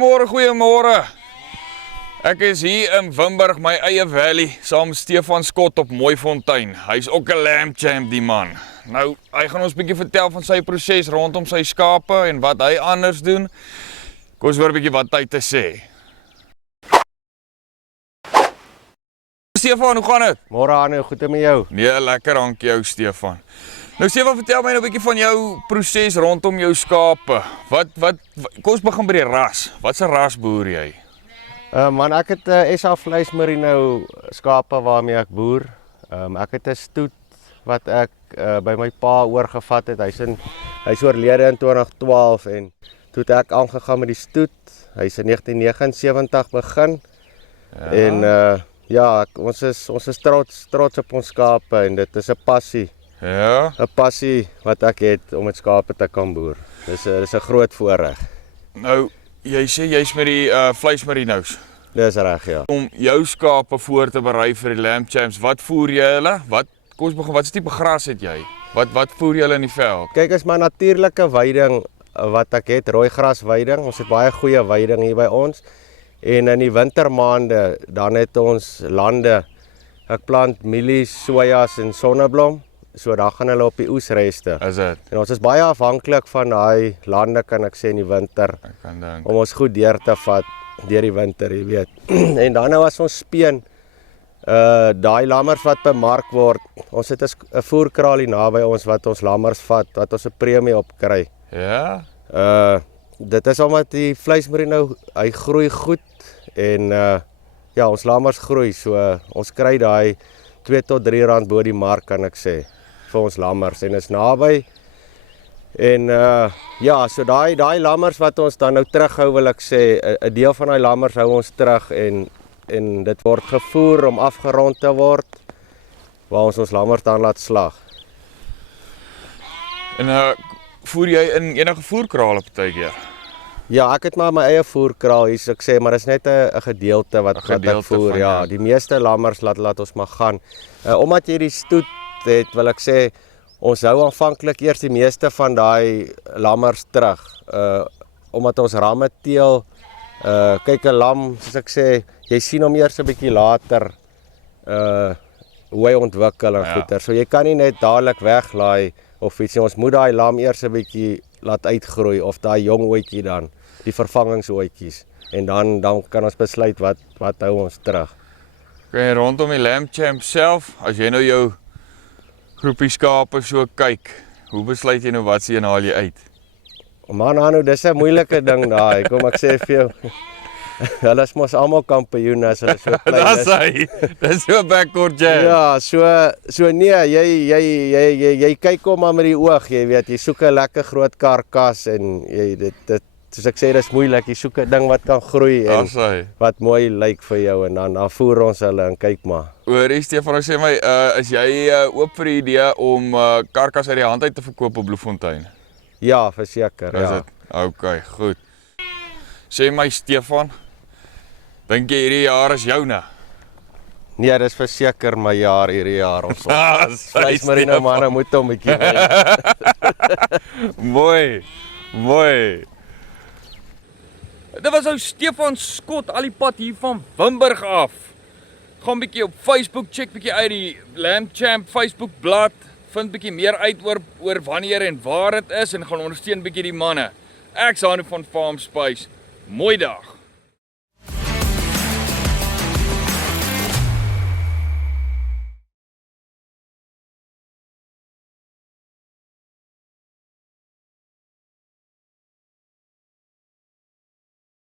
Goeiemôre. Ek is hier in Wimberg, my eie valley, saam met Stefan Scott op Mooifontein. Hy's ook 'n lamb champ, die man. Nou, hy gaan ons 'n bietjie vertel van sy proses rondom sy skape en wat hy anders doen. Kom ons hoor 'n bietjie wat hy te sê. Stefan, hoe gaan dit? Môre Arno, goed met jou? Nee, lekker, dankie jou, Stefan. Nou Stefan, vertel my nou 'n bietjie van jou proses rondom jou skape. Kom ons begin by die ras. Wat 'n ras boer jy? Man, ek het SA Vleis Merino skape waarmee ek boer. Ek het 'n stoet wat ek by my pa oorgevat het. Hy's oorlede in 2012 en toe het ek aangegaan met die stoet. Hy's in 1979 begin. Ja. En ja, ons is trots op ons skape en dit is 'n passie. Ja. 'n Passie wat ek het om met skape te kan boer. Dis 'n groot voorreg. Nou, jy sê jy's met die vleismerinos. Dis reg, ja. Om jou skape voor te berei vir die lamb champs, wat voer jy hulle? Kom ons begin, wat tipe gras het jy? Wat voer jy hulle in die veld? Kyk, is my natuurlike weiding wat ek het, rooigras weiding. Ons het baie goeie weiding hier by ons. En in die wintermaande dan het ons lande. Ek plant mielies, sojas en sonneblom. So dan gaan hulle op die oesreste. Is dit? En ons is baie afhanklik van daai lande, kan ek sê, in die winter. Ek kan dink. Om ons goed deur te vat deur die winter, jy weet. En dan nou as ons speen daai lammers wat bemark word. Ons het 'n voerkraal hier naby ons wat ons lammers vat, wat ons 'n premie op kry. Ja. Dit is omdat die vleismerino hy groei goed en ja, ons lammers groei, so ons kry daai 2 tot 3 rand bo die mark, kan ek sê, vir ons lammers en is naby. En ja, so daai lammers wat ons dan nou terughou, wil ek sê, 'n deel van daai lammers hou ons terug en dit word gevoer om afgerond te word waar ons lammers dan laat slag. En voer jy in enige voerkrale partykeer? Ja, ek het maar my eie voerkraal hier, so ek sê, maar dis net 'n gedeelte wat ek voer. Ja, die meeste lammers laat ons maar gaan. Omdat jy die stoet het, wil ek sê, ons hou aanvanklik eers die meeste van daai lammers terug. Omdat ons ramme teel. Kyk, 'n lam, soos ek sê, jy sien hom eers 'n bietjie later hoe hy ontwikkel en goeie. So jy kan nie net dadelik weglaai of iets nie. Ons moet daai lam eers 'n bietjie laat uitgroei of daai jong oetjie dan, die vervangingsoetjies. En dan kan ons besluit wat hou ons terug. Okay, rondom die lamb champ self, as jy nou jou groepie skape so kyk, hoe besluit jy nou wat se een haal jy uit? Man, Anu, dis 'n moeilike ding daai. Kom ek sê vir jou. Hulle is mos almal kampioene as hulle so klein is. Dis so backcourt jam. Ja, so nee, jy kyk hom maar met die oog, jy weet, jy soek 'n lekker groot karkas en jy dit soos ek sê, dis moeilik. Jy soek 'n ding wat kan groei en wat mooi lyk vir jou en dan voer ons hulle en kyk maar. Hoorie Stefan, sê my, is jy oop vir die idee om karkas uit die hand uit te verkoop op Bloemfontein? Ja, verseker, ja. Is dit? Okay, goed. Sê my Stefan, dink jy hierdie jaar is joune? Nee, dis verseker my jaar hierdie jaar ons. Vleismerino manne moet hom 'n bietjie Mooi. Dit was ou Stefan Scott al die pad hier van Wimberg af. Gaan bietjie op Facebook, check bietjie uit die Lamb Champ Facebook blad, vind bietjie meer uit oor wanneer en waar dit is en gaan ondersteun bietjie die manne. Ek's Hanu van Farm Spice. Mooi dag.